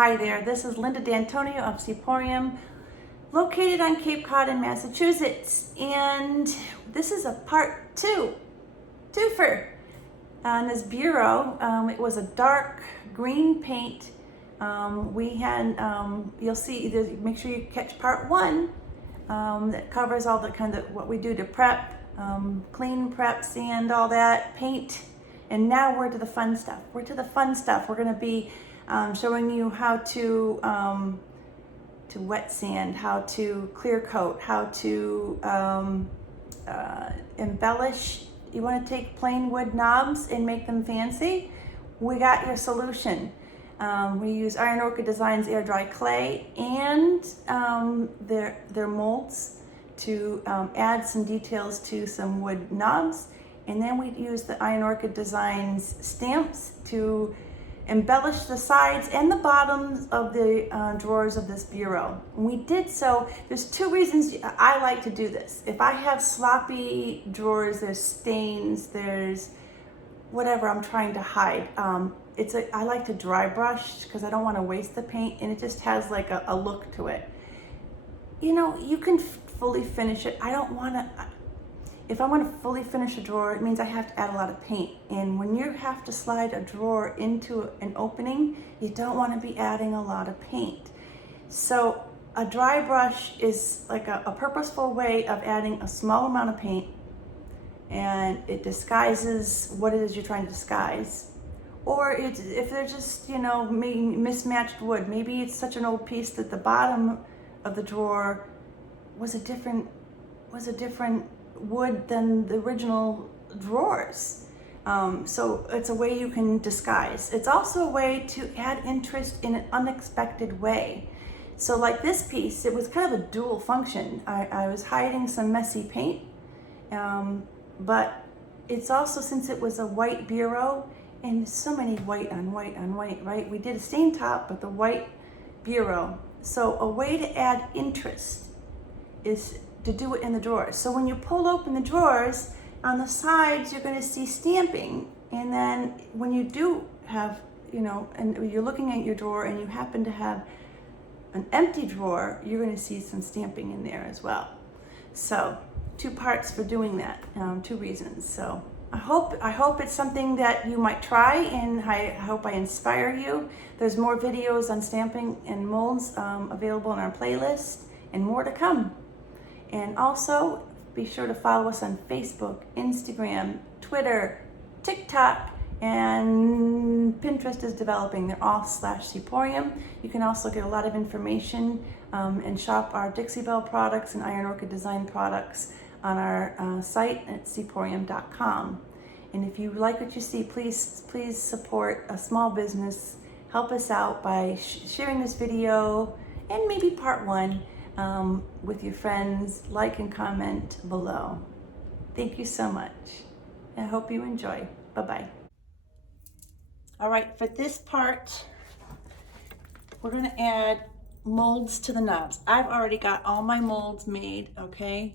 Hi there, this is Linda D'Antonio of Seaporium, located on Cape Cod in Massachusetts, and this is a part twofer on this bureau. It was a dark green paint. We had, you'll see, make sure you catch part one that covers all the kind of what we do to prep, clean, prep, sand, all that, paint, and now we're to the fun stuff. We're going to be showing you how to wet sand, how to clear coat, how to embellish. You want to take plain wood knobs and make them fancy? We got your solution. We use Iron Orchid Designs Air Dry Clay and their molds to add some details to some wood knobs. And then we use the Iron Orchid Designs stamps to embellish the sides and the bottoms of the drawers of this bureau. And we did so, there's two reasons I like to do this. If I have sloppy drawers, there's stains, there's whatever I'm trying to hide. I like to dry brush because I don't want to waste the paint, and it just has like a look to it. You know, you can fully finish it. If I want to fully finish a drawer, it means I have to add a lot of paint. And when you have to slide a drawer into an opening, you don't want to be adding a lot of paint. So a dry brush is like a purposeful way of adding a small amount of paint, and it disguises what it is you're trying to disguise. Or if they're just, you know, mismatched wood, maybe it's such an old piece that the bottom of the drawer was a different wood than the original drawers. So it's a way you can disguise. It's also a way to add interest in an unexpected way. So like this piece, it was kind of a dual function. I was hiding some messy paint, but it's also, since it was a white bureau, and so many white on white on white, right? We did a stain top, but the white bureau. So a way to add interest is to do it in the drawers. So when you pull open the drawers, on the sides you're going to see stamping, and then when you do have, you know, and you're looking at your drawer and you happen to have an empty drawer, you're going to see some stamping in there as well. So two parts for doing that, two reasons. So I hope it's something that you might try, and I hope I inspire you. There's more videos on stamping and molds available on our playlist, and more to come. And also, be sure to follow us on Facebook, Instagram, Twitter, TikTok, and Pinterest is developing. They're all /Seaporium. You can also get a lot of information and shop our Dixie Belle products and Iron Orchid Design products on our site at seaporium.com. And if you like what you see, please support a small business. Help us out by sharing this video and maybe part one with your friends. Like and comment below. Thank you so much. I hope you enjoy. Bye-bye. All right, for this part, we're going to add molds to the knobs. I've already got all my molds made, okay?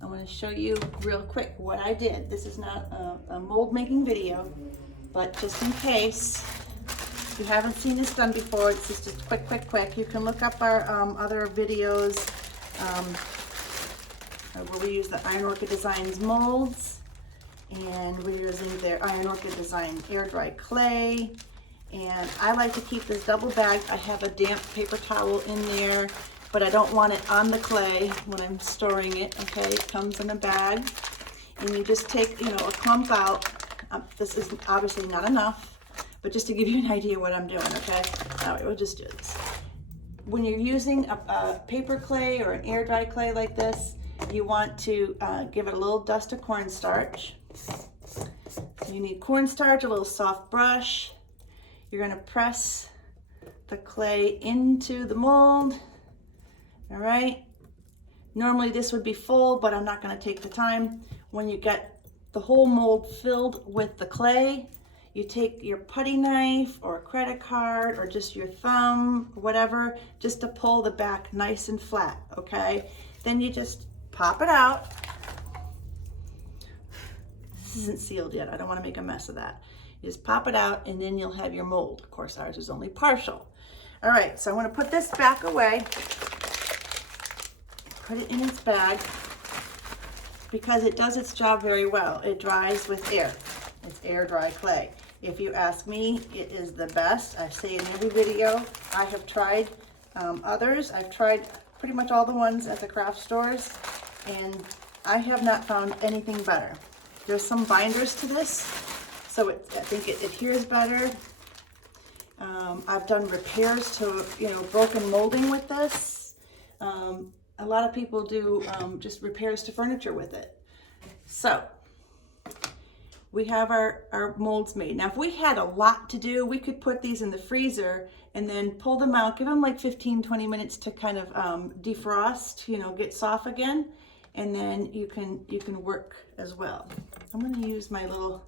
I'm going to show you real quick what I did. This is not a mold making video, but just in case you haven't seen this done before, it's just quick. You can look up our other videos where we use the Iron Orchid Designs molds, and we're using their Iron Orchid Design Air Dry Clay. And I like to keep this double bagged. I have a damp paper towel in there, but I don't want it on the clay when I'm storing it, okay? It comes in a bag, and you just take, you know, a clump out. This is obviously not enough, but just to give you an idea what I'm doing, okay? All right, we'll just do this. When you're using a paper clay or an air dry clay like this, you want to give it a little dust of cornstarch. So you need cornstarch, a little soft brush. You're gonna press the clay into the mold. All right, normally this would be full, but I'm not going to take the time. When you get the whole mold filled with the clay, you take your putty knife or a credit card or just your thumb, whatever, just to pull the back nice and flat, okay? Then you just pop it out. This isn't sealed yet. I don't want to make a mess of that. You just pop it out, and then you'll have your mold. Of course, ours is only partial. All right, so I'm gonna put this back away, put it in its bag, because it does its job very well. It dries with air. It's air dry clay. If you ask me, it is the best. I say in every video. I have tried others. I've tried pretty much all the ones at the craft stores, and I have not found anything better. There's some binders to this, so I think it adheres better. I've done repairs to, broken molding with this. A lot of people do just repairs to furniture with it. So we have our molds made. Now, if we had a lot to do, we could put these in the freezer and then pull them out, give them like 15-20 minutes to kind of defrost, get soft again, and then you can work as well. I'm going to use my little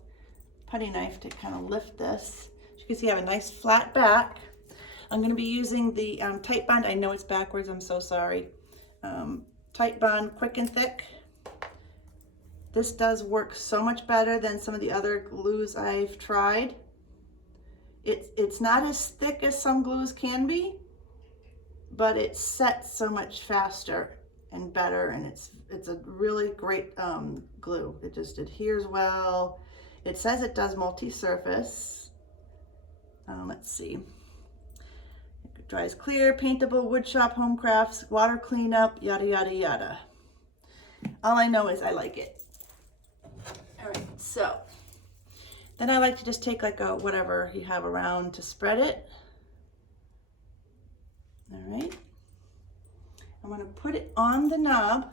putty knife to kind of lift this. As you can see, I have a nice flat back. I'm going to be using the Titebond. I know it's backwards, I'm so sorry. Titebond Quick and Thick. This does work so much better than some of the other glues I've tried. It's not as thick as some glues can be, but it sets so much faster and better, and it's a really great glue. It just adheres well. It says it does multi-surface. Let's see. It dries clear, paintable, woodshop, home crafts, water cleanup, yada, yada, yada. All I know is I like it. All right, so then I like to just take like a whatever you have around to spread it. All right. I'm going to put it on the knob.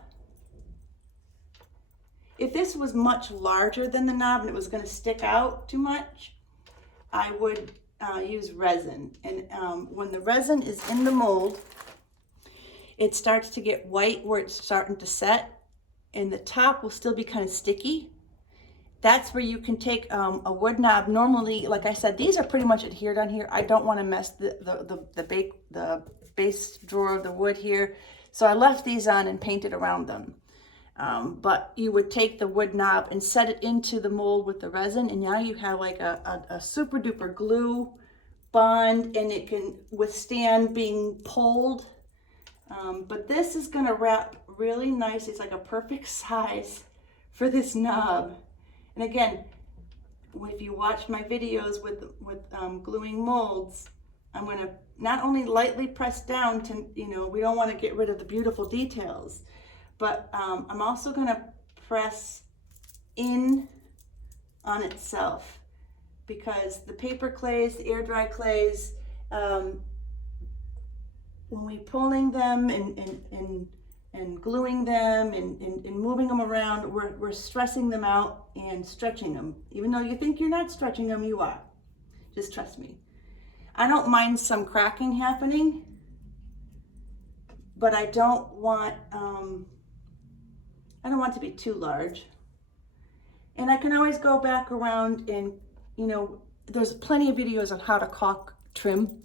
If this was much larger than the knob and it was going to stick out too much, I would use resin. And when the resin is in the mold, it starts to get white where it's starting to set, and the top will still be kind of sticky. That's where you can take a wood knob. Normally, like I said, these are pretty much adhered on here. I don't want to mess the base drawer of the wood here, so I left these on and painted around them. But you would take the wood knob and set it into the mold with the resin, and now you have like a super duper glue bond, and it can withstand being pulled. But this is going to wrap really nice. It's like a perfect size for this knob. And again, if you watch my videos with gluing molds, I'm going to not only lightly press down to, we don't want to get rid of the beautiful details, but I'm also going to press in on itself, because the paper clays, the air dry clays, when we pulling them and gluing them and moving them around, we're stressing them out and stretching them. Even though you think you're not stretching them, you are. Just trust me. I don't mind some cracking happening, but I don't want it to be too large. And I can always go back around and, there's plenty of videos on how to caulk trim,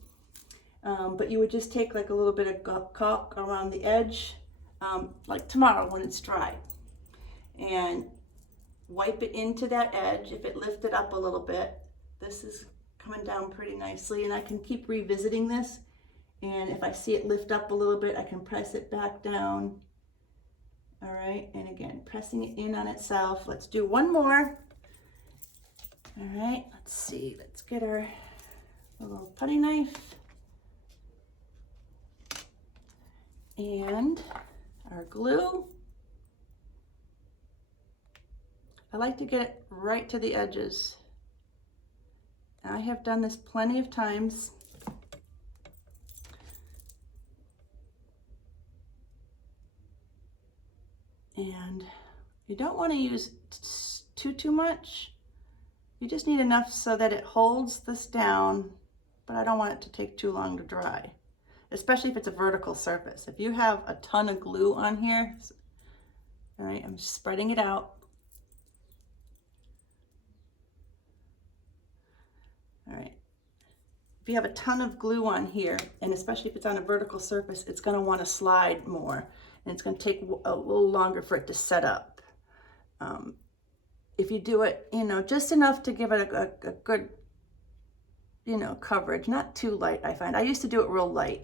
but you would just take like a little bit of caulk around the edge, like tomorrow when it's dry, and wipe it into that edge. If it lifted up a little bit, this is coming down pretty nicely, and I can keep revisiting this, and if I see it lift up a little bit, I can press it back down. All right, and again, pressing it in on itself. Let's do one more. All right, let's see. Let's get our little putty knife and our glue. I like to get it right to the edges. I have done this plenty of times. And you don't want to use too much. You just need enough so that it holds this down, but I don't want it to take too long to dry, especially if it's a vertical surface. If you have a ton of glue on here, all right, I'm spreading it out. All right. If you have a ton of glue on here, and especially if it's on a vertical surface, it's going to want to slide more, and it's going to take a little longer for it to set up. If you do it, just enough to give it a good you know, coverage, not too light, I find. I used to do it real light.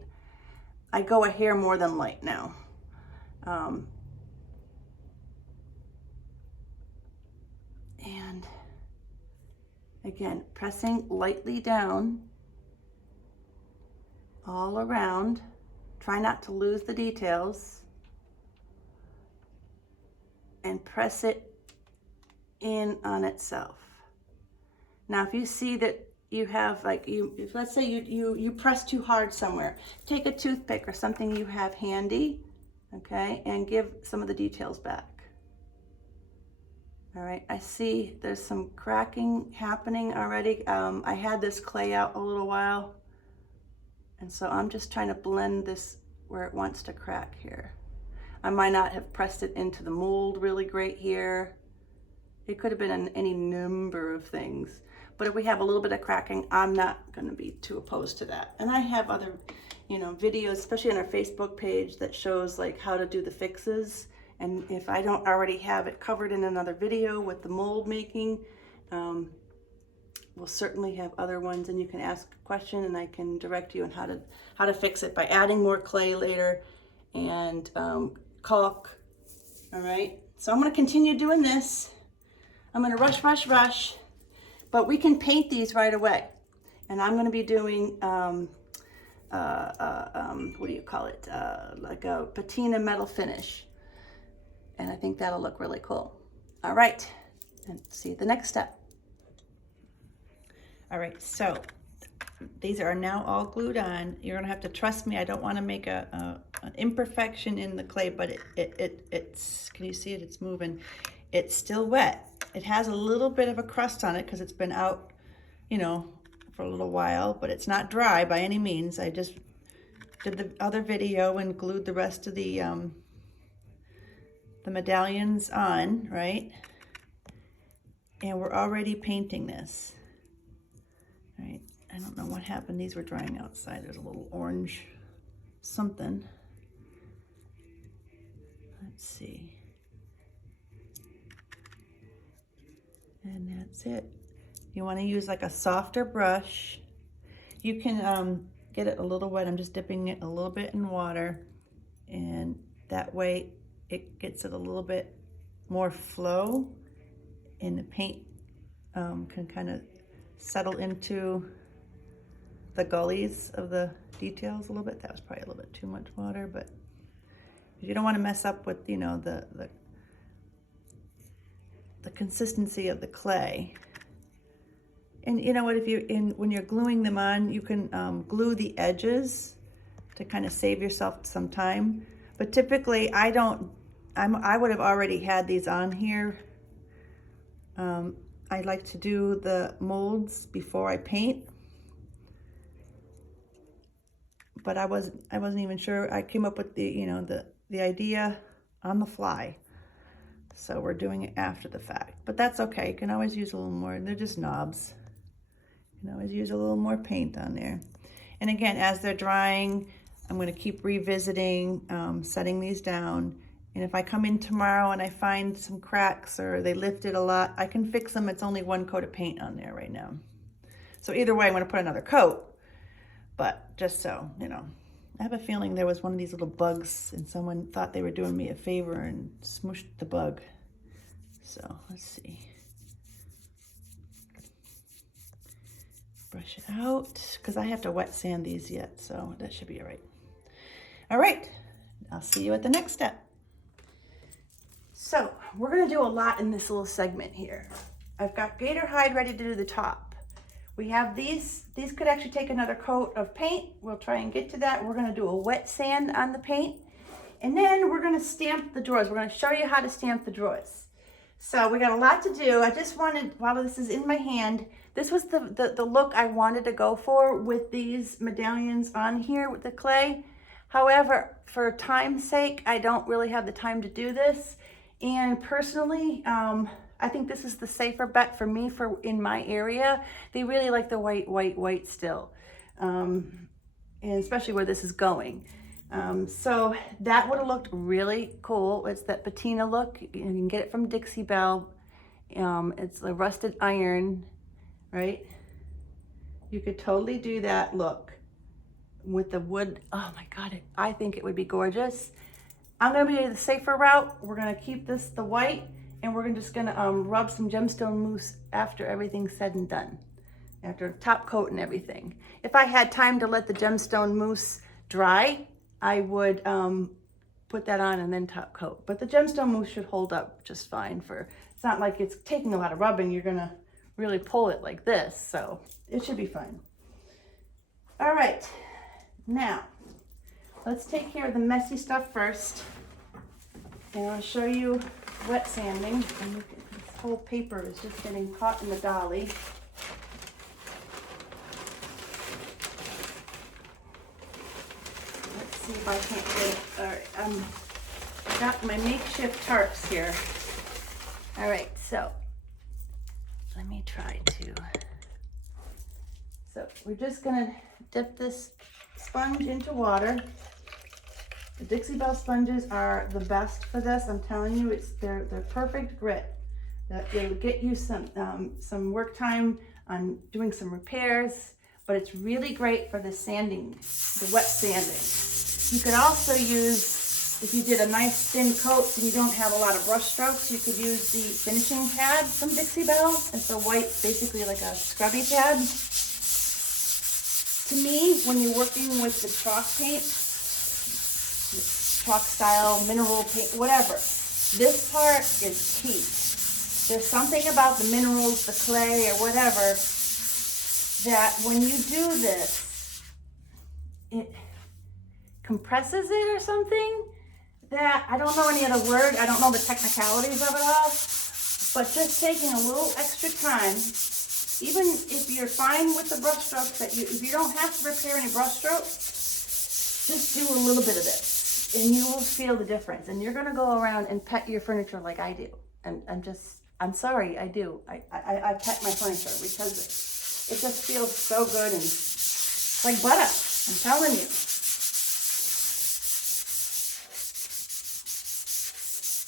I go a hair more than light now. And again, pressing lightly down all around. Try not to lose the details. And press it in on itself. Now, if you see that you have, like, let's say you press too hard somewhere, take a toothpick or something you have handy, okay, and give some of the details back. All right, I see there's some cracking happening already. I had this clay out a little while, and so I'm just trying to blend this where it wants to crack here. I might not have pressed it into the mold really great here. It could have been any number of things. But if we have a little bit of cracking, I'm not going to be too opposed to that. And I have other, you know, videos, especially on our Facebook page, that shows like how to do the fixes. And if I don't already have it covered in another video with the mold making, we'll certainly have other ones, and you can ask a question and I can direct you on how to fix it by adding more clay later and caulk. All right, so I'm going to continue doing this. I'm going to rush, but we can paint these right away. And I'm going to be doing what do you call it, like a patina metal finish, and I think that'll look really cool. All right, and see the next step. All right, so these are now all glued on. You're gonna have to trust me. I don't want to make an imperfection in the clay, but it's, can you see it? It's moving. It's still wet. It has a little bit of a crust on it because it's been out, you know, for a little while, but it's not dry by any means. I just did the other video and glued the rest of the medallions on, right? And we're already painting this. All right, I don't know what happened. These were drying outside. There's a little orange something. Let's see. And that's it. You want to use like a softer brush. You can get it a little wet. I'm just dipping it a little bit in water, and that way it gets it a little bit more flow, and the paint can kind of settle into the gullies of the details a little bit. That was probably a little bit too much water, but you don't want to mess up with, you know, the consistency of the clay. And you know what, when you're gluing them on, you can glue the edges to kind of save yourself some time. But typically I would have already had these on here. I like to do the molds before I paint, but I wasn't even sure. I came up with the idea on the fly. So we're doing it after the fact, but that's okay. You can always use a little more. They're just knobs. You can always use a little more paint on there. And again, as they're drying, I'm going to keep revisiting, setting these down. And if I come in tomorrow and I find some cracks or they lifted a lot, I can fix them. It's only one coat of paint on there right now. So either way, I'm going to put another coat. But just so, you know, I have a feeling there was one of these little bugs and someone thought they were doing me a favor and smooshed the bug. So let's see. Brush it out because I have to wet sand these yet, so that should be all right. All right, I'll see you at the next step. So we're going to do a lot in this little segment here. I've got Gator Hide ready to do the top. We have these could actually take another coat of paint. We'll try and get to that. We're going to do a wet sand on the paint, and then we're going to stamp the drawers. We're going to show you how to stamp the drawers. So we got a lot to do. I just wanted, while this is in my hand, this was the look I wanted to go for with these medallions on here with the clay. However, for time's sake, I don't really have the time to do this. And personally, I think this is the safer bet for me in my area. They really like the white still, and especially where this is going. So that would have looked really cool. It's that patina look. You can get it from Dixie Belle. It's a rusted iron, right? You could totally do that look with the wood. Oh my God, I think it would be gorgeous. I'm gonna be the safer route. We're gonna keep this the white, and we're just gonna rub some gemstone mousse after everything's said and done, after top coat and everything. If I had time to let the gemstone mousse dry, I would put that on and then top coat. But the gemstone mousse should hold up just fine for, it's not like it's taking a lot of rubbing. You're gonna really pull it like this, so it should be fine. All right, now let's take care of the messy stuff first. And I'll show you wet sanding. And look at this whole paper is just getting caught in the dolly. Let's see if I can't get it. All right, I got my makeshift tarps here. All right, so let me try to. So we're just gonna dip this sponge into water. The Dixie Belle sponges are the best for this. I'm telling you, they're perfect grit. It'll get you some work time on doing some repairs, but it's really great for the sanding, the wet sanding. You could also use, if you did a nice thin coat and you don't have a lot of brush strokes, you could use the finishing pad from Dixie Belle. It's a white, basically like a scrubby pad. To me, when you're working with the chalk paint, chalk style, mineral paint, whatever, this part is key. There's something about the minerals, the clay, or whatever, that when you do this, it compresses it or something. That, I don't know any other word, I don't know the technicalities of it all, but just taking a little extra time, even if you're fine with the brush strokes, if you don't have to repair any brush strokes, just do a little bit of this. And you will feel the difference. And you're gonna go around and pet your furniture like I do. And I'm sorry, I do. I pet my furniture because it just feels so good and it's like butter, I'm telling you.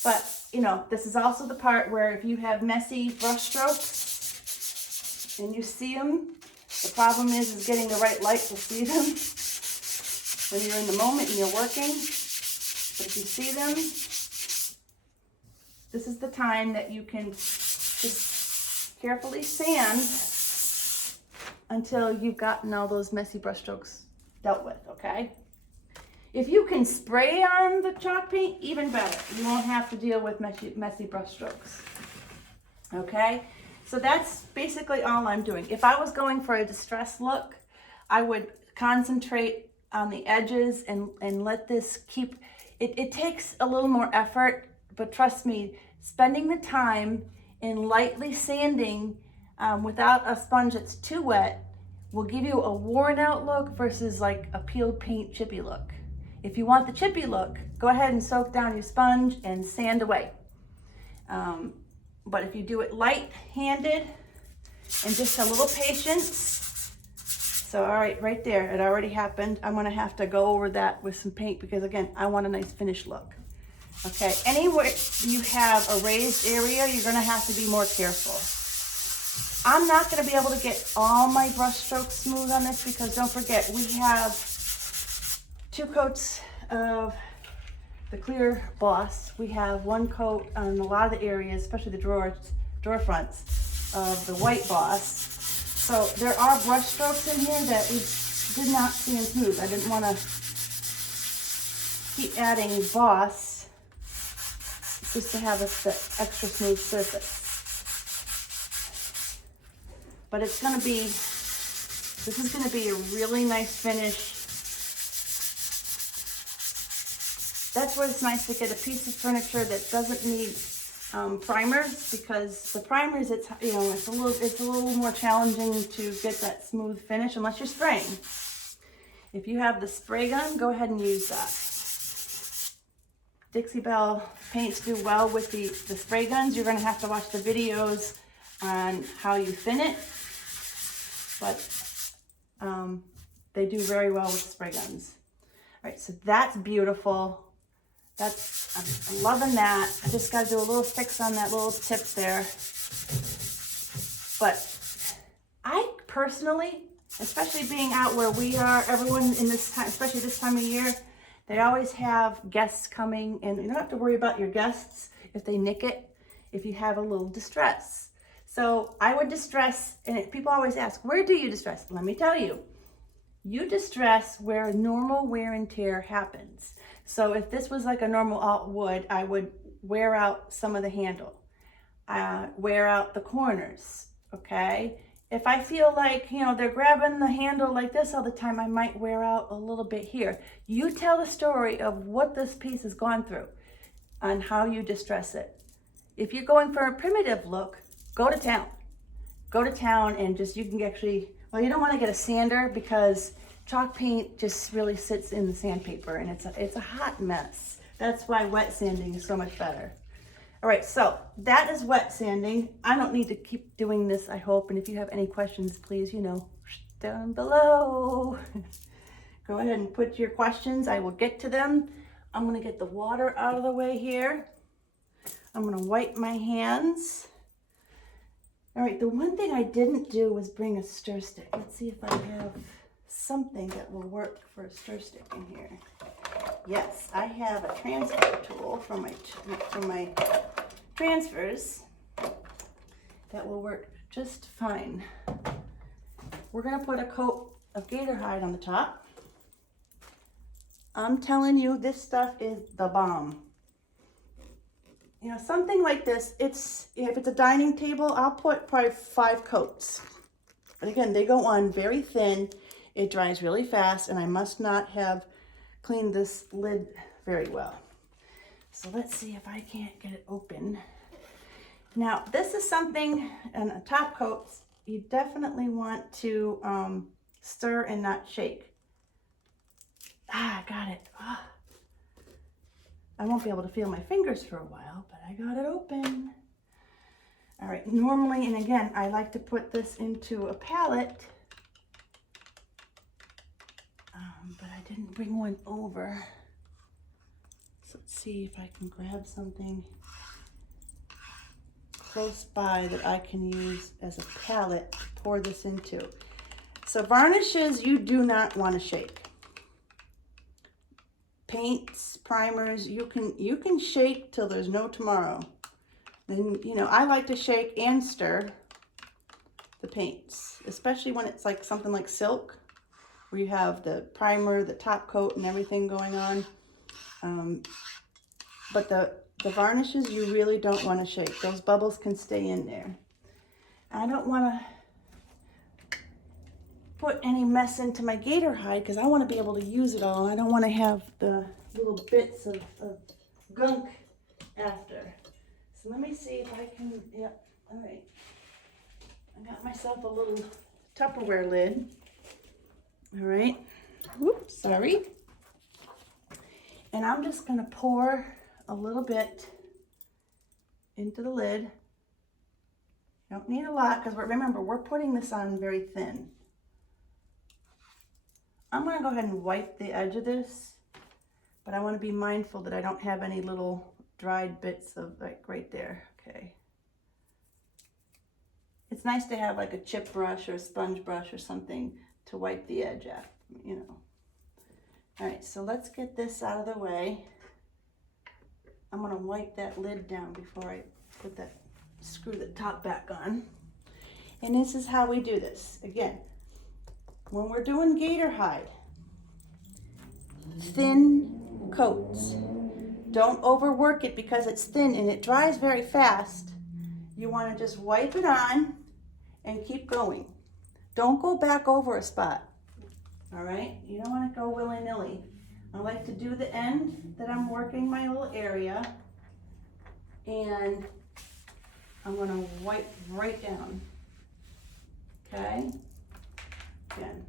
But, you know, this is also the part where if you have messy brush strokes and you see them, the problem is getting the right light to see them when you're in the moment and you're working. But if you see them, this is the time that you can just carefully sand until you've gotten all those messy brush strokes dealt with, okay? If you can spray on the chalk paint, even better. You won't have to deal with messy brush strokes, okay? So that's basically all I'm doing. If I was going for a distressed look, I would concentrate on the edges and let this keep. It takes a little more effort, but trust me, spending the time in lightly sanding without a sponge that's too wet will give you a worn out look versus like a peeled paint chippy look. If you want the chippy look, go ahead and soak down your sponge and sand away. But if you do it light-handed and just a little patience. So, all right, right there, it already happened. I'm gonna have to go over that with some paint because again, I want a nice finished look. Okay, anywhere you have a raised area, you're gonna have to be more careful. I'm not gonna be able to get all my brush strokes smooth on this because don't forget, we have 2 coats of the clear Boss. We have 1 coat on a lot of the areas, especially the drawer fronts of the white Boss. So there are brush strokes in here that we did not sand smooth. I didn't want to keep adding Boss just to have the extra smooth surface. But it's going to be, this is going to be a really nice finish. That's where it's nice to get a piece of furniture that doesn't need primers, because the primers, it's a little more challenging to get that smooth finish unless you're spraying. If you have the spray gun, go ahead and use that. Dixie Belle paints do well with the spray guns. You're going to have to watch the videos on how you thin it, but they do very well with spray guns. All right, so that's beautiful. I'm loving that. I just got to do a little fix on that little tip there. But I personally, especially being out where we are, everyone in this time, especially this time of year, they always have guests coming, and you don't have to worry about your guests if they nick it, if you have a little distress. So I would distress, and people always ask, where do you distress? Let me tell you, you distress where normal wear and tear happens. So if this was like a normal alt wood, I would wear out some of the handle, wear out the corners, okay? If I feel like, you know, they're grabbing the handle like this all the time, I might wear out a little bit here. You tell the story of what this piece has gone through on how you distress it. If you're going for a primitive look, go to town. Go to town and just, you can actually, well, you don't want to get a sander because chalk paint just really sits in the sandpaper and it's a hot mess. That's why wet sanding is so much better. All right, so that is wet sanding. I don't need to keep doing this, I hope. And if you have any questions, please, you know, down below. Go ahead and put your questions. I will get to them. I'm gonna get the water out of the way here. I'm gonna wipe my hands. All right, the one thing I didn't do was bring a stir stick. Let's see if I have something that will work for a stir stick in here. Yes, I have a transfer tool from my transfers that will work just fine. We're gonna put a coat of Gator Hide on the top. I'm telling you, this stuff is the bomb. You know, something like this, if it's a dining table, I'll put probably 5 coats. But again, they go on very thin. It dries really fast, and I must not have cleaned this lid very well. So let's see if I can't get it open. Now, this is something, and top coats, you definitely want to stir and not shake. Ah, I got it. Ah. I won't be able to feel my fingers for a while, but I got it open. All right, normally, and again, I like to put this into a palette, but I didn't bring one over. So let's see if I can grab something close by that I can use as a palette to pour this into. So varnishes, you do not want to shake. Paints, primers, you can shake till there's no tomorrow. Then, you know, I like to shake and stir the paints, especially when it's like something like silk, where you have the primer, the top coat, and everything going on. But the varnishes, you really don't want to shake. Those bubbles can stay in there. I don't want to put any mess into my Gator Hide because I want to be able to use it all, and I don't want to have the little bits of gunk after. So let me see if I can, yep, all right. I got myself a little Tupperware lid. All right, whoops, sorry. And I'm just gonna pour a little bit into the lid. Don't need a lot because remember, we're putting this on very thin. I'm gonna go ahead and wipe the edge of this, but I wanna be mindful that I don't have any little dried bits of like right there, okay. It's nice to have like a chip brush or a sponge brush or something to wipe the edge out, you know. All right, so let's get this out of the way. I'm gonna wipe that lid down before I put that, screw the top back on. And this is how we do this. Again, when we're doing Gator Hide, thin coats. Don't overwork it because it's thin and it dries very fast. You wanna just wipe it on and keep going. Don't go back over a spot, all right? You don't wanna go willy-nilly. I like to do the end that I'm working my little area, and I'm gonna wipe right down, okay? Again,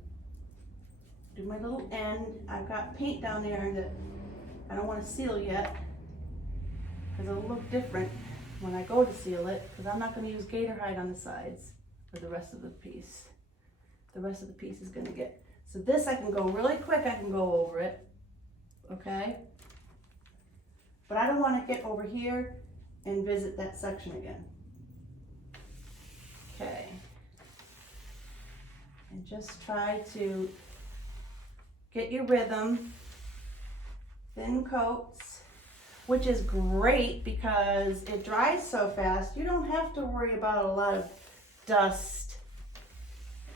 do my little end. I've got paint down there that I don't wanna seal yet, because it'll look different when I go to seal it, because I'm not gonna use Gator Hide on the sides for the rest of the piece. The rest of the piece is gonna get, so this I can go really quick, I can go over it, okay? But I don't wanna get over here and visit that section again. Okay. And just try to get your rhythm. Thin coats, which is great because it dries so fast. You don't have to worry about a lot of dust,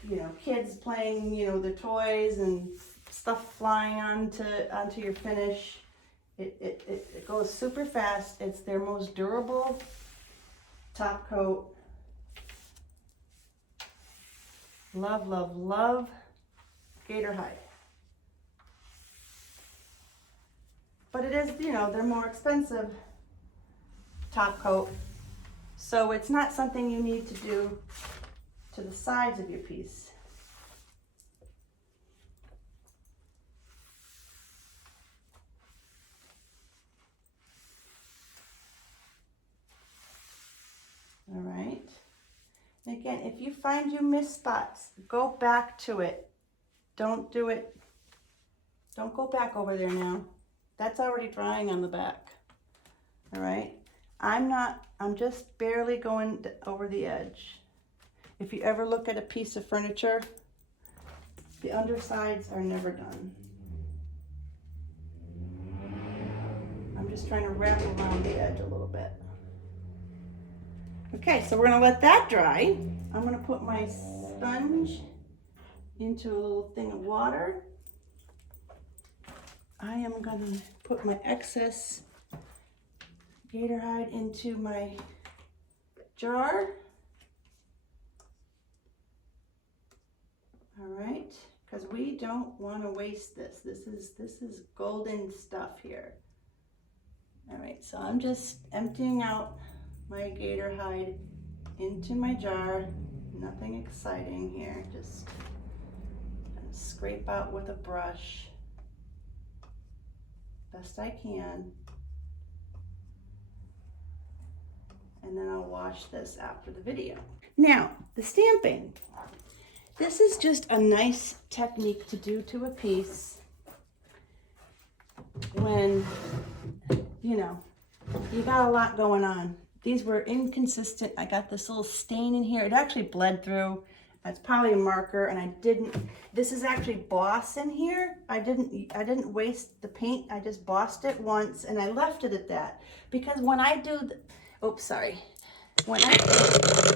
you know, kids playing, you know, their toys and stuff flying onto your finish. It goes super fast. It's their most durable top coat. Love, love, love Gator Hide. But it is, you know, they're more expensive top coat. So it's not something you need to do to the sides of your piece. All right. And again, if you find you miss spots, go back to it. Don't do it. Don't go back over there now. That's already drying on the back. All right. I'm just barely going over the edge. If you ever look at a piece of furniture, the undersides are never done. I'm just trying to wrap around the edge a little bit. Okay, so we're gonna let that dry. I'm gonna put my sponge into a little thing of water. I am gonna put my excess Gator Hide into my jar. All right, because we don't want to waste this. This is golden stuff here. All right, so I'm just emptying out my Gator Hide into my jar. Nothing exciting here, just scrape out with a brush best I can. And then I'll wash this after the video. Now, the stamping. This is just a nice technique to do to a piece when, you know, you got a lot going on. These were inconsistent. I got this little stain in here. It actually bled through. That's probably a marker, and this is actually Boss in here. I didn't waste the paint. I just bossed it once, and I left it at that. Because when I do,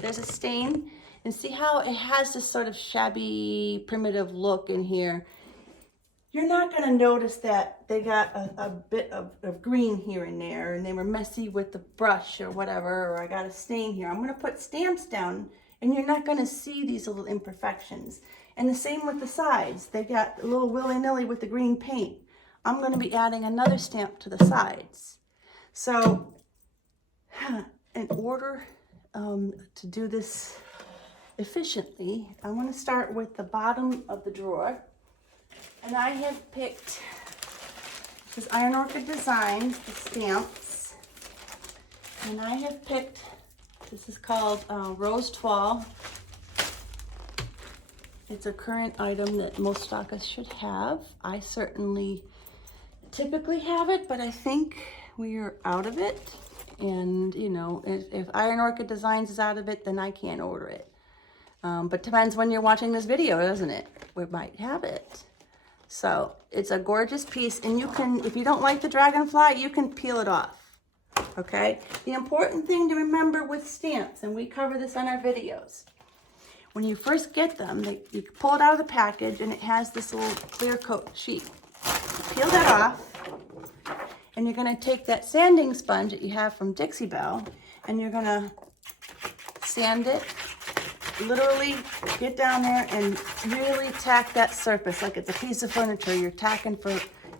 there's a stain, and see how it has this sort of shabby, primitive look in here. You're not gonna notice that they got a bit of green here and there, and they were messy with the brush or whatever, or I got a stain here. I'm gonna put stamps down, and you're not gonna see these little imperfections. And the same with the sides. They got a little willy-nilly with the green paint. I'm gonna be adding another stamp to the sides. So, in order to do this efficiently, I wanna start with the bottom of the drawer. And I have picked, this Iron Orchid Designs, the stamps. And I have picked, this is called Rose Toile. It's a current item that most stockists should have. I certainly typically have it, but I think we are out of it. And you know, if Iron Orchid Designs is out of it, then I can't order it. But depends when you're watching this video, doesn't it? We might have it. So it's a gorgeous piece, and you can, if you don't like the dragonfly, you can peel it off, okay? The important thing to remember with stamps, and we cover this on our videos, when you first get them, you pull it out of the package, and it has this little clear coat sheet. Peel that off, and you're gonna take that sanding sponge that you have from Dixie Belle, and you're gonna sand it. Literally get down there and really tack that surface like it's a piece of furniture you're tacking for,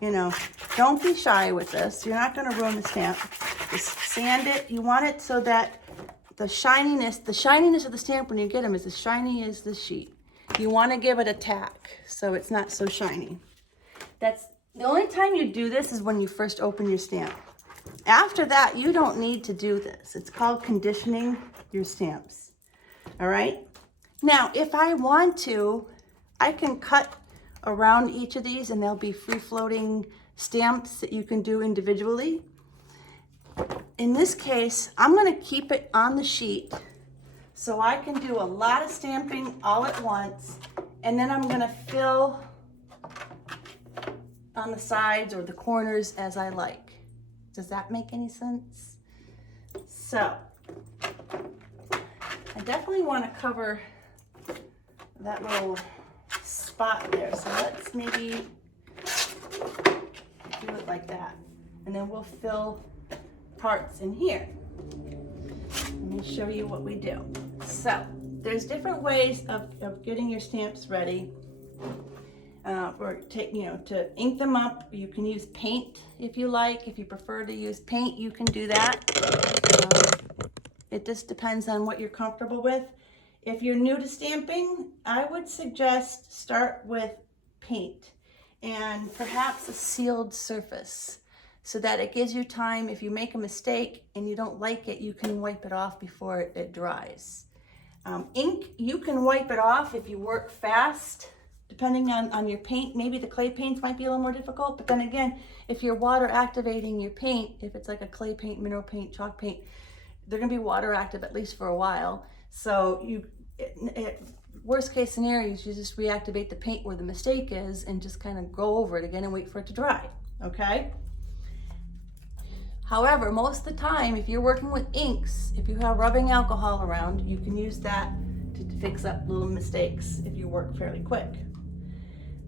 you know. Don't be shy with this. You're not going to ruin the stamp. Just sand it. You want it so that the shininess of the stamp when you get them is as shiny as the sheet. You want to give it a tack so it's not so shiny. That's the only time you do this is when you first open your stamp. After that, you don't need to do this. It's called conditioning your stamps. All right. Now, if I want to, I can cut around each of these, and there'll be free floating stamps that you can do individually. In this case, I'm going to keep it on the sheet so I can do a lot of stamping all at once And then I'm gonna fill on the sides or the corners as I like. Does that make any sense? So, I definitely want to cover that little spot there. So let's maybe do it like that. And then we'll fill parts in here. Let me show you what we do. So, there's different ways of getting your stamps ready. To ink them up. You can use paint if you like. If you prefer to use paint, you can do that. It just depends on what you're comfortable with. If you're new to stamping, I would suggest start with paint and perhaps a sealed surface so that it gives you time. If you make a mistake and you don't like it, you can wipe it off before it dries. Ink, you can wipe it off if you work fast. Depending on your paint, maybe the clay paints might be a little more difficult, but then again, if you're water activating your paint, if it's like a clay paint, mineral paint, chalk paint, they're gonna be water active at least for a while. So worst case scenarios, you just reactivate the paint where the mistake is and just kind of go over it again and wait for it to dry, okay? However, most of the time, if you're working with inks, if you have rubbing alcohol around, you can use that to fix up little mistakes if you work fairly quick.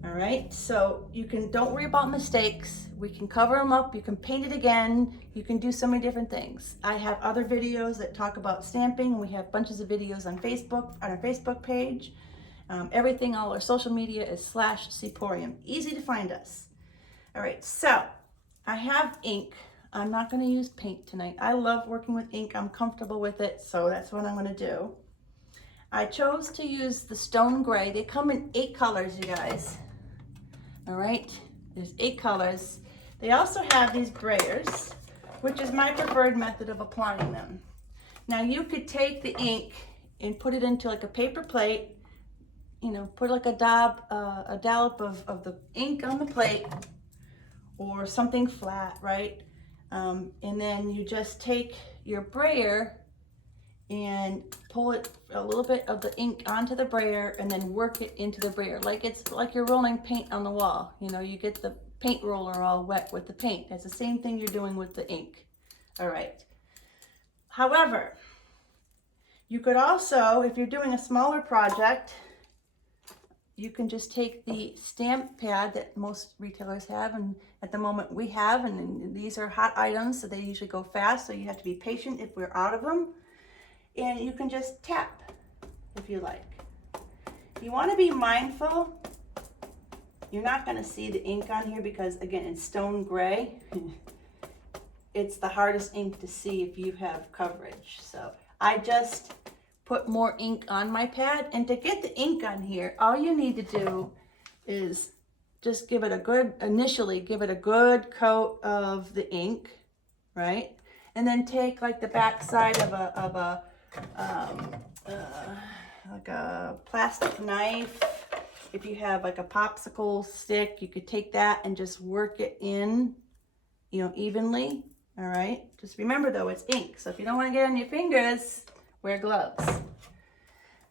All right, so don't worry about mistakes. We can cover them up, you can paint it again, you can do so many different things. I have other videos that talk about stamping, and we have bunches of videos on Facebook, on our Facebook page. Everything, all our social media is /Seaporium. Easy to find us. All right, so I have ink. I'm not gonna use paint tonight. I love working with ink, I'm comfortable with it, so that's what I'm gonna do. I chose to use the stone gray. They come in 8 colors, you guys. All right, there's 8 colors. They also have these brayers, which is my preferred method of applying them. Now you could take the ink and put it into like a paper plate, put like a dollop of the ink on the plate or something flat, right? And then you just take your brayer and pull it a little bit of the ink onto the brayer and then work it into the brayer it's like you're rolling paint on the wall. You get the paint roller all wet with the paint. That's the same thing you're doing with the ink. All right. However, you could also, if you're doing a smaller project, you can just take the stamp pad that most retailers have, and at the moment we have, and these are hot items, so they usually go fast, so you have to be patient if we're out of them. And you can just tap if you like. You want to be mindful. You're not going to see the ink on here because, again, it's stone gray. It's the hardest ink to see if you have coverage. So I just put more ink on my pad. And to get the ink on here, all you need to do is just initially give it a good coat of the ink, right? And then take like the back side of like a plastic knife. If you have like a popsicle stick, you could take that and just work it in, evenly. All right. Just remember though, it's ink. So if you don't want to get on your fingers, wear gloves.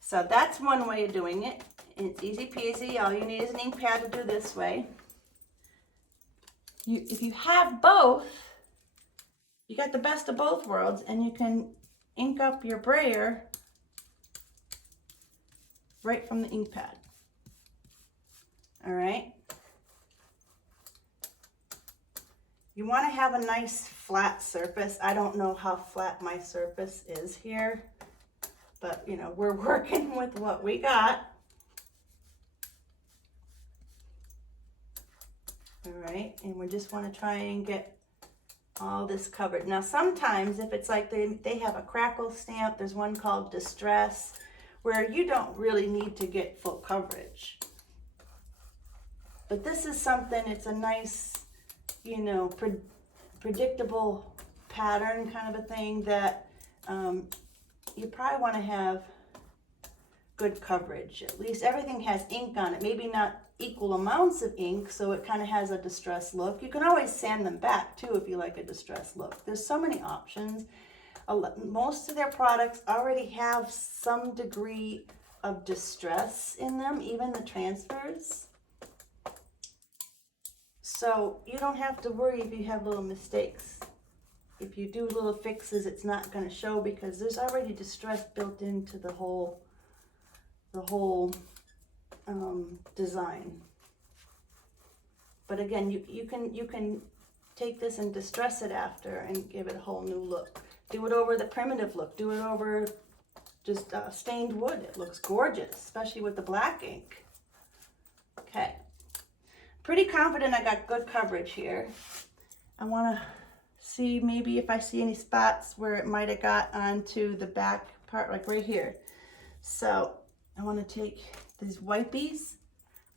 So that's one way of doing it. And it's easy peasy. All you need is an ink pad to do this way. If you have both, you got the best of both worlds, and you can ink up your brayer right from the ink pad. All right. You want to have a nice flat surface. I don't know how flat my surface is here, but we're working with what we got. All right, and we just want to try and get all this covered. Now sometimes if it's like they have a crackle stamp, there's one called Distress, where you don't really need to get full coverage. But this is something, it's a nice, predictable pattern kind of a thing that you probably want to have good coverage. At least everything has ink on it, maybe not equal amounts of ink, so it kind of has a distressed look. You can always sand them back too if you like a distressed look. There's so many options. Most of their products already have some degree of distress in them, even the transfers. So you don't have to worry if you have little mistakes. If you do little fixes, it's not going to show because there's already distress built into the whole design. But again, you can take this and distress it after and give it a whole new look. Do it over the primitive look. Do it over just stained wood. It looks gorgeous, especially with the black ink. Okay. Pretty confident I got good coverage here. I want to see maybe if I see any spots where it might have got onto the back part, like right here. So I want to take these wipies.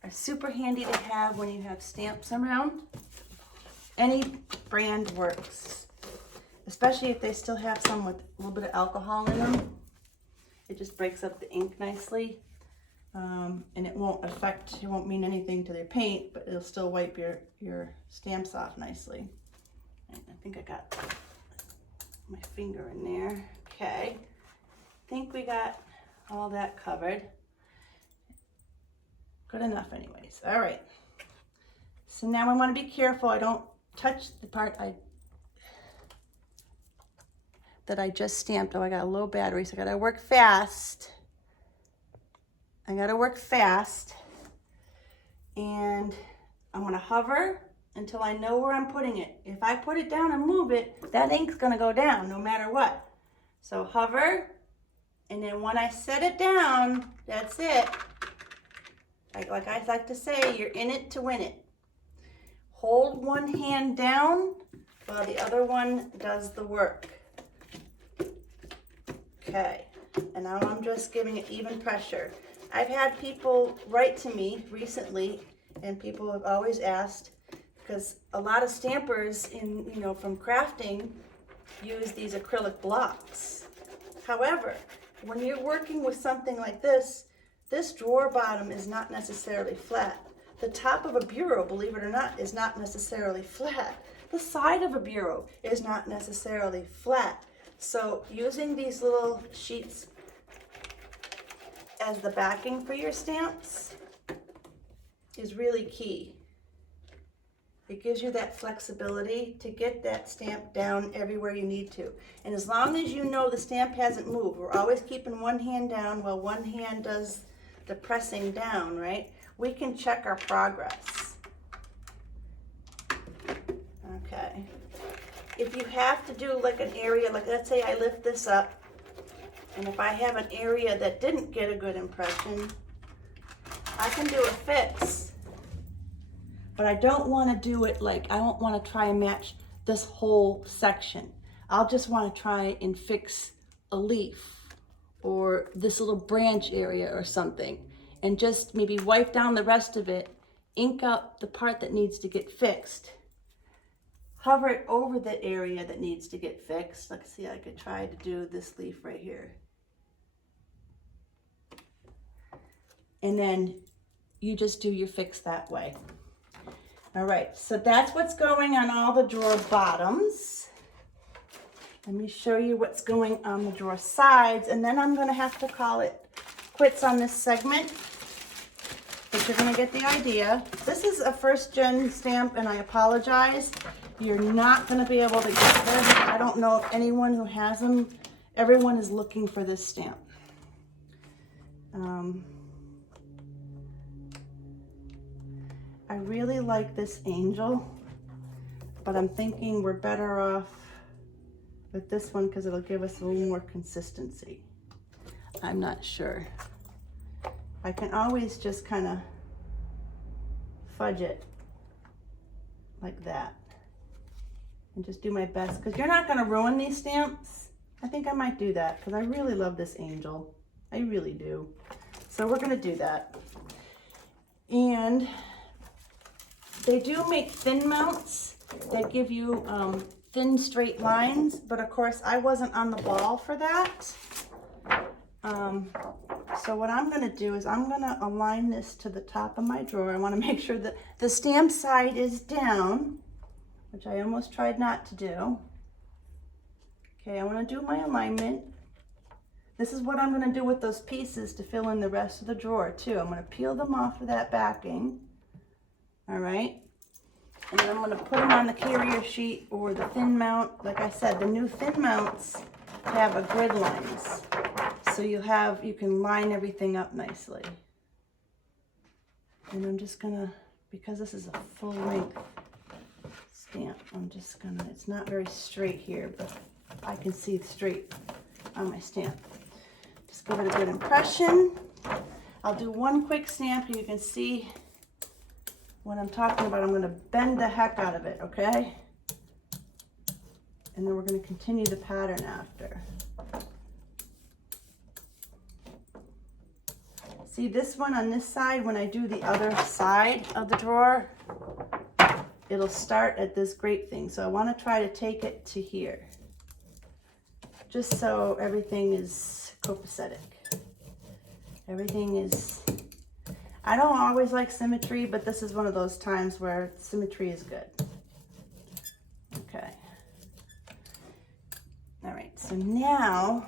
Are super handy to have when you have stamps around. Any brand works, especially if they still have some with a little bit of alcohol in them. It just breaks up the ink nicely, and it won't mean anything to their paint, but it'll still wipe your stamps off nicely. And I think I got my finger in there. Okay, I think we got all that covered. Good enough anyways. All right. So now I want to be careful I don't touch the part that I just stamped. Oh, I got a low battery, so I got to work fast. I got to work fast. And I want to hover until I know where I'm putting it. If I put it down and move it, that ink's going to go down no matter what. So hover, and then when I set it down, that's it. Like I like to say, you're in it to win it. Hold one hand down while the other one does the work. Okay, and now I'm just giving it even pressure. I've had people write to me recently, and people have always asked, because a lot of stampers from crafting use these acrylic blocks. However, when you're working with something like this drawer bottom is not necessarily flat. The top of a bureau, believe it or not, is not necessarily flat. The side of a bureau is not necessarily flat. So using these little sheets as the backing for your stamps is really key. It gives you that flexibility to get that stamp down everywhere you need to. And as long as you know the stamp hasn't moved, we're always keeping one hand down while one hand does the pressing down, right? We can check our progress. Okay. If you have to do like an area, like let's say I lift this up, and if I have an area that didn't get a good impression, I can do a fix. But I don't want to do it like, I don't want to try and match this whole section. I'll just want to try and fix a leaf or this little branch area or something, and just maybe wipe down the rest of it, ink up the part that needs to get fixed, hover it over the area that needs to get fixed. Let's see, I could try to do this leaf right here. And then you just do your fix that way. All right, so that's what's going on all the drawer bottoms. Let me show you what's going on the drawer sides, and then I'm gonna have to call it quits on this segment, but you're gonna get the idea. This is a first gen stamp, and I apologize. You're not gonna be able to get this. I don't know if anyone who has them, everyone is looking for this stamp. I really like this angel, but I'm thinking we're better off with this one because it'll give us a little more consistency. I'm not sure. I can always just kind of fudge it like that and just do my best, because you're not going to ruin these stamps. I think I might do that because I really love this angel. I really do. So we're going to do that. And they do make thin mounts that give you thin straight lines, but of course I wasn't on the ball for that. So what I'm going to do is I'm going to align this to the top of my drawer. I want to make sure that the stamp side is down, which I almost tried not to do. Okay, I want to do my alignment. This is what I'm going to do with those pieces to fill in the rest of the drawer too. I'm going to peel them off of that backing. All right. And then I'm going to put them on the carrier sheet or the thin mount. Like I said, the new thin mounts have a grid lines. So you can line everything up nicely. And I'm just going to, because this is a full length stamp, I'm just going to, it's not very straight here, but I can see straight on my stamp. Just give it a good impression. I'll do one quick stamp so you can see what I'm talking about. I'm going to bend the heck out of it, okay? And then we're going to continue the pattern after. See this one on this side, when I do the other side of the drawer, it'll start at this grape thing. So I want to try to take it to here, just so everything is copacetic. Everything is, I don't always like symmetry, but this is one of those times where symmetry is good. Okay. All right, so now,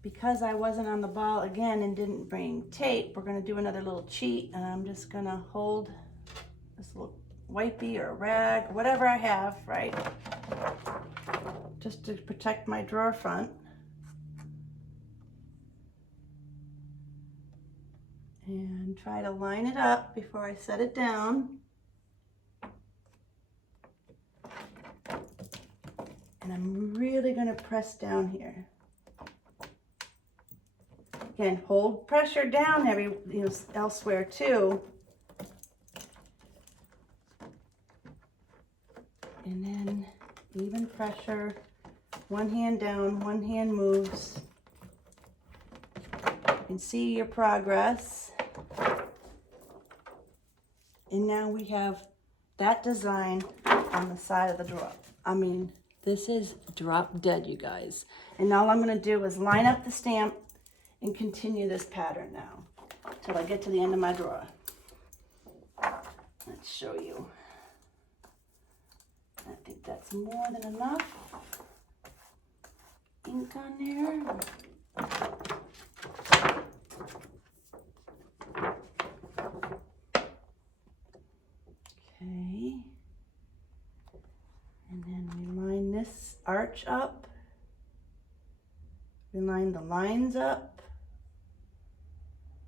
because I wasn't on the ball again and didn't bring tape, we're gonna do another little cheat, and I'm just gonna hold this little wipey or a rag, whatever I have, right? Just to protect my drawer front. And try to line it up before I set it down. And I'm really gonna press down here. Again, hold pressure down elsewhere too. And then even pressure, one hand down, one hand moves. You can see your progress. And now we have that design on the side of the drawer. I mean, this is drop dead, you guys. And all I'm gonna do is line up the stamp and continue this pattern now till I get to the end of my drawer. Let's show you. I think that's more than enough ink on there. Okay. And then we line this arch up. We line the lines up.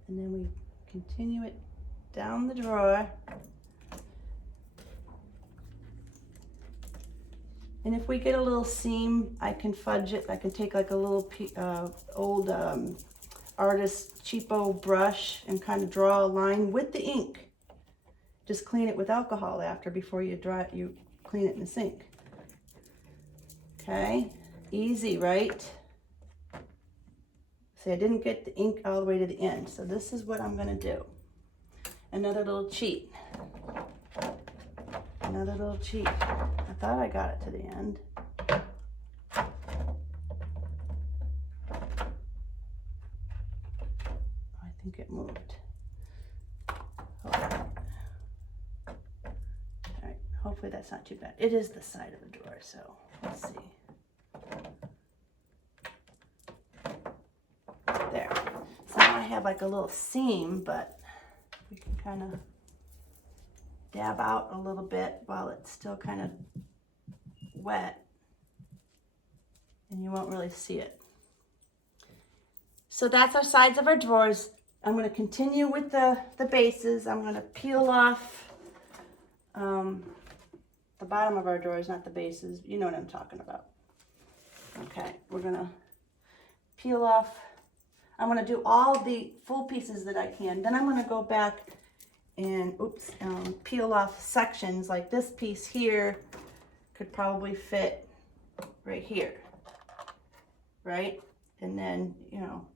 And then we continue it down the drawer. And if we get a little seam, I can fudge it. I can take like a little old artist cheapo brush and kind of draw a line with the ink. Just clean it with alcohol after, before you dry it, you clean it in the sink. Okay, easy, right? See, I didn't get the ink all the way to the end, so this is what I'm gonna do. Another little cheat. Another little cheat. I thought I got it to the end. I think it moved. All right, hopefully that's not too bad. It is the side of the drawer, so let's see. There. So now I have like a little seam, but we can kind of dab out a little bit while it's still kind of wet, and you won't really see it. So that's our sides of our drawers. I'm going to continue with the bases. I'm going to peel off the bottom of our drawers, not the bases. You know what I'm talking about. Okay, we're going to peel off. I'm going to do all the full pieces that I can. Then I'm going to go back and peel off sections. Like this piece here could probably fit right here, right? And then, you know,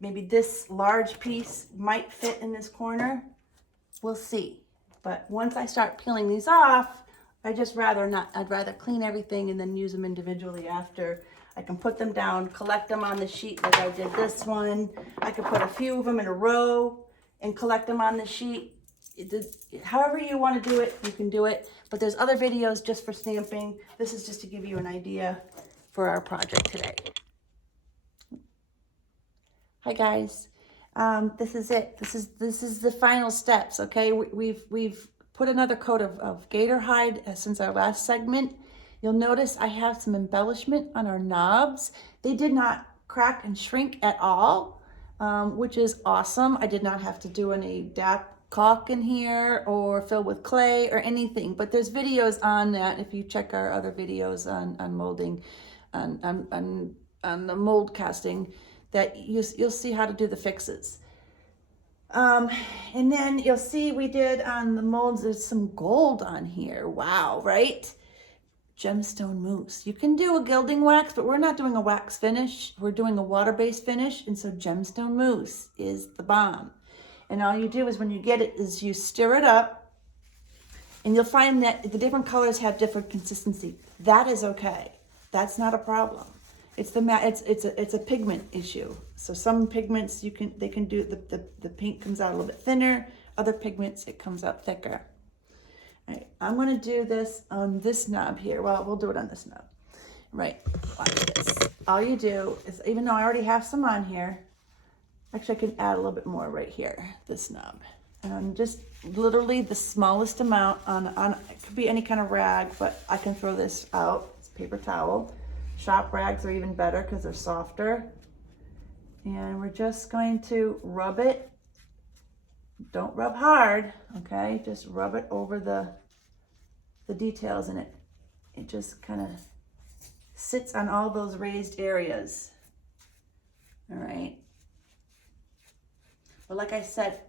maybe this large piece might fit in this corner. We'll see. But once I start peeling these off, I'd rather clean everything and then use them individually after. I can put them down, collect them on the sheet like I did this one. I could put a few of them in a row and collect them on the sheet. However you want to do it, you can do it. But there's other videos just for stamping. This is just to give you an idea for our project today. Hi guys. This is it. This is the final steps. Okay, we've put another coat of Gator Hide since our last segment. You'll notice I have some embellishment on our knobs. They did not crack and shrink at all, which is awesome. I did not have to do any DAP caulk in here or fill with clay or anything, but there's videos on that if you check our other videos on molding, on the mold casting, that you'll see how to do the fixes. And then you'll see we did on the molds, there's some gold on here. Wow, right? Gemstone mousse. You can do a gilding wax, but we're not doing a wax finish. We're doing a water-based finish, and so gemstone mousse is the bomb. And all you do is when you get it is you stir it up, and you'll find that the different colors have different consistency. That is okay. That's not a problem. It's a pigment issue. So some pigments they can do the paint comes out a little bit thinner. Other pigments it comes out thicker. All right, I'm gonna do this on this knob here. Well, we'll do it on this knob. Right, watch this. All you do is, even though I already have some on here, actually I can add a little bit more right here, this knob. And just literally the smallest amount on it could be any kind of rag, but I can throw this out. It's a paper towel. Shop rags are even better because they're softer. And we're just going to rub it. Don't rub hard, okay? Just rub it over the details, and it just kind of sits on all those raised areas. All right. Well, like I said,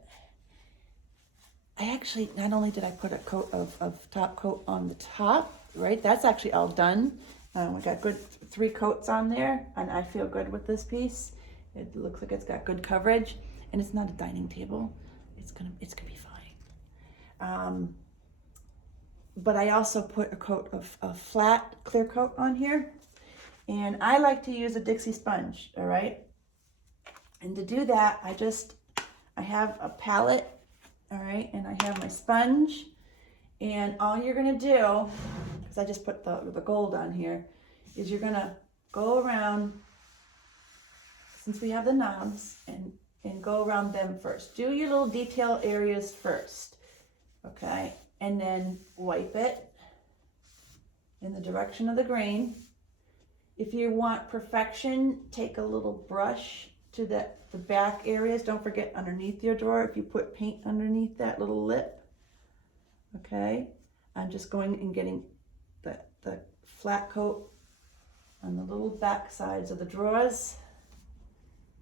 I actually, not only did I put a coat of top coat on the top, right? That's actually all done. We got good 3 coats on there, and I feel good with this piece. It looks like it's got good coverage, and it's not a dining table. It's gonna be fine. But I also put a coat of flat clear coat on here, and I like to use a Dixie sponge. All right, and to do that, I have a palette. All right, and I have my sponge, and all you're gonna do, because I just put the gold on here, is you're gonna go around, since we have the knobs, and go around them first. Do your little detail areas first, okay? And then wipe it in the direction of the grain. If you want perfection, take a little brush to the back areas. Don't forget underneath your drawer, if you put paint underneath that little lip, okay? I'm just going and getting the flat coat on the little back sides of the drawers.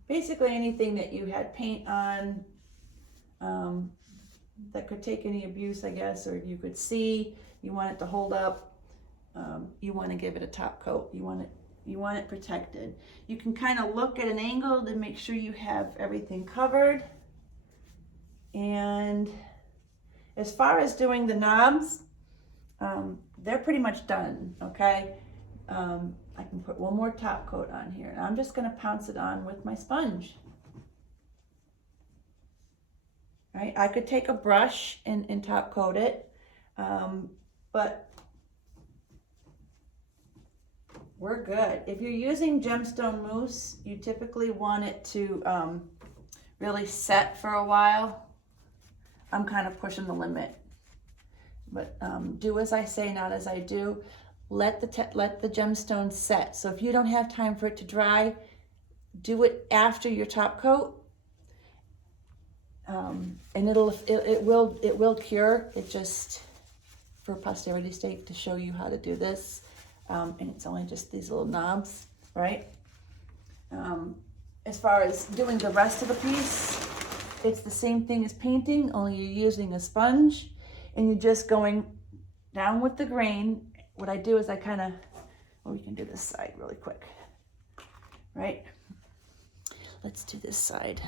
Basically anything that you had paint on that could take any abuse, I guess, or you could see, you want it to hold up, you want to give it a top coat, you want it protected. You can kind of look at an angle to make sure you have everything covered. And as far as doing the knobs, they're pretty much done, okay? I can put one more top coat on here, and I'm just gonna pounce it on with my sponge. Right? I could take a brush and top coat it, but we're good. If you're using gemstone mousse, you typically want it to really set for a while. I'm kind of pushing the limit, but do as I say, not as I do. Let the gemstone set. So if you don't have time for it to dry, do it after your top coat, and it will cure. It just, for posterity's sake, to show you how to do this, and it's only just these little knobs, right? As far as doing the rest of the piece, it's the same thing as painting, only you're using a sponge, and you're just going down with the grain. What I do is I kind of, well, we can do this side really quick, right? Let's do this side.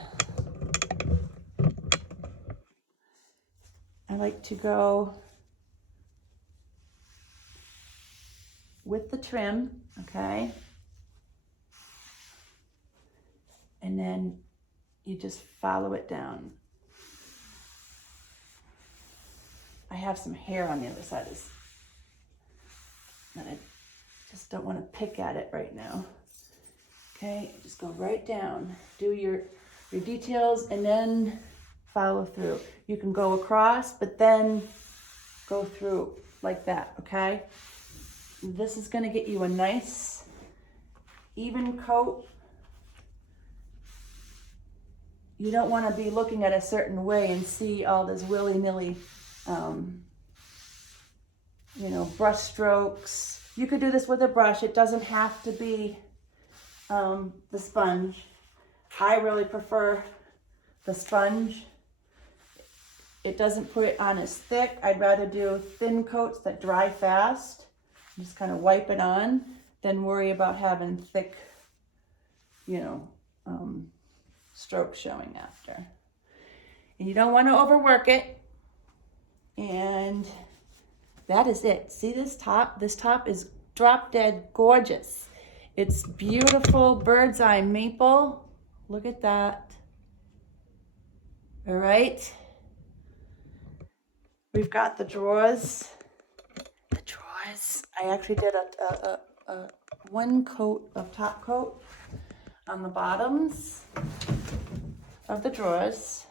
I like to go with the trim, okay? And then you just follow it down. I have some hair on the other side and I just don't want to pick at it right now. Okay, just go right down. Do your details and then follow through. You can go across, but then go through like that, okay? This is gonna get you a nice, even coat. You don't wanna be looking at a certain way and see all this willy-nilly, you know, brush strokes. You could do this with a brush. It doesn't have to be the sponge. I really prefer the sponge. It doesn't put it on as thick. I'd rather do thin coats that dry fast. Just kind of wipe it on, than worry about having thick, you know, strokes showing after. And you don't want to overwork it. And that is it. See this top? This top is drop dead gorgeous. It's beautiful bird's eye maple. Look at that. All right. We've got the drawers. The drawers. I actually did a one coat of top coat on the bottoms of the drawers.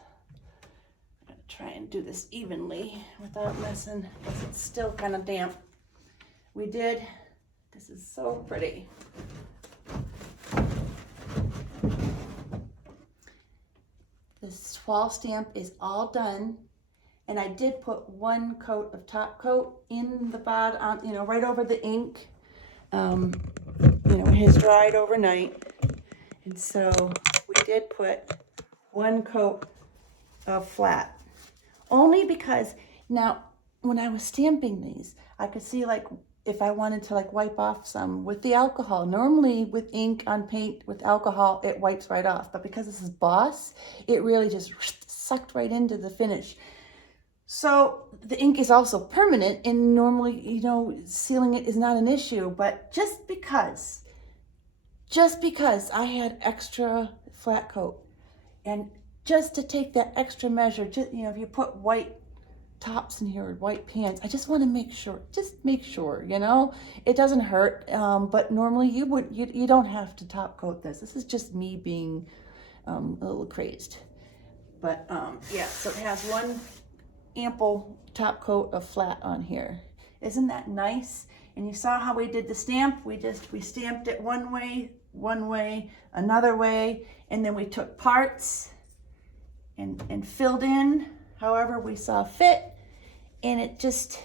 I'm gonna try and do this evenly without messing, because it's still kind of damp. We did. This is so pretty. This Toile stamp is all done, and I did put one coat of top coat in the bottom, you know, right over the ink. You know, it has dried overnight, and so we did put one coat of flat. Only because now, when I was stamping these, I could see like if I wanted to like wipe off some with the alcohol. Normally with ink on paint with alcohol, it wipes right off. But because this is Boss, it really just sucked right into the finish. So the ink is also permanent, and normally, you know, sealing it is not an issue. But just because I had extra flat coat, and just to take that extra measure, just, you know, if you put white tops in here or white pants, I just want to make sure, you know, it doesn't hurt. But normally you don't have to top coat this. This is just me being a little crazed. But yeah, so it has one ample top coat of flat on here. Isn't that nice? And you saw how we did the stamp. We stamped it one way, another way, and then we took parts and filled in however we saw fit, and it just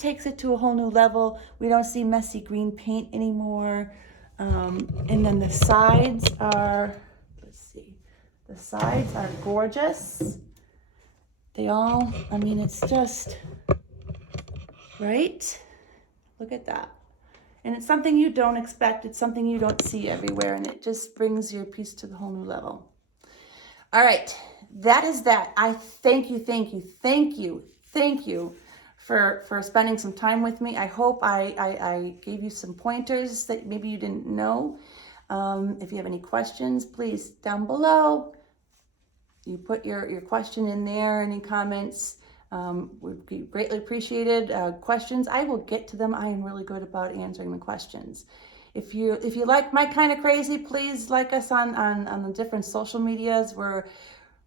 takes it to a whole new level. We don't see messy green paint anymore. And then the sides are, let's see, the sides are gorgeous. They all, I mean, it's just, right? Look at that. And it's something you don't expect. It's something you don't see everywhere, and it just brings your piece to the whole new level. All right, that is that. I thank you for spending some time with me. I hope I gave you some pointers that maybe you didn't know. If you have any questions, please down below. You put your question in there, any comments. Would be greatly appreciated. Questions, I will get to them. I am really good about answering the questions. If you like my kind of crazy, please like us on the different social medias. We're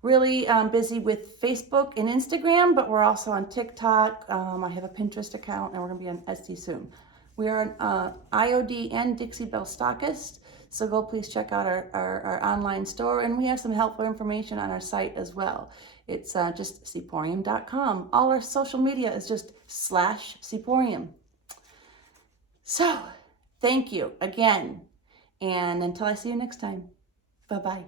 really busy with Facebook and Instagram, but we're also on TikTok. I have a Pinterest account, and we're gonna be on Etsy soon. We are an IOD and Dixie Belle stockist, so go please check out our online store, and we have some helpful information on our site as well. It's just Seaporium.com. All our social media is just /Seaporium. So, thank you again, and until I see you next time, bye-bye.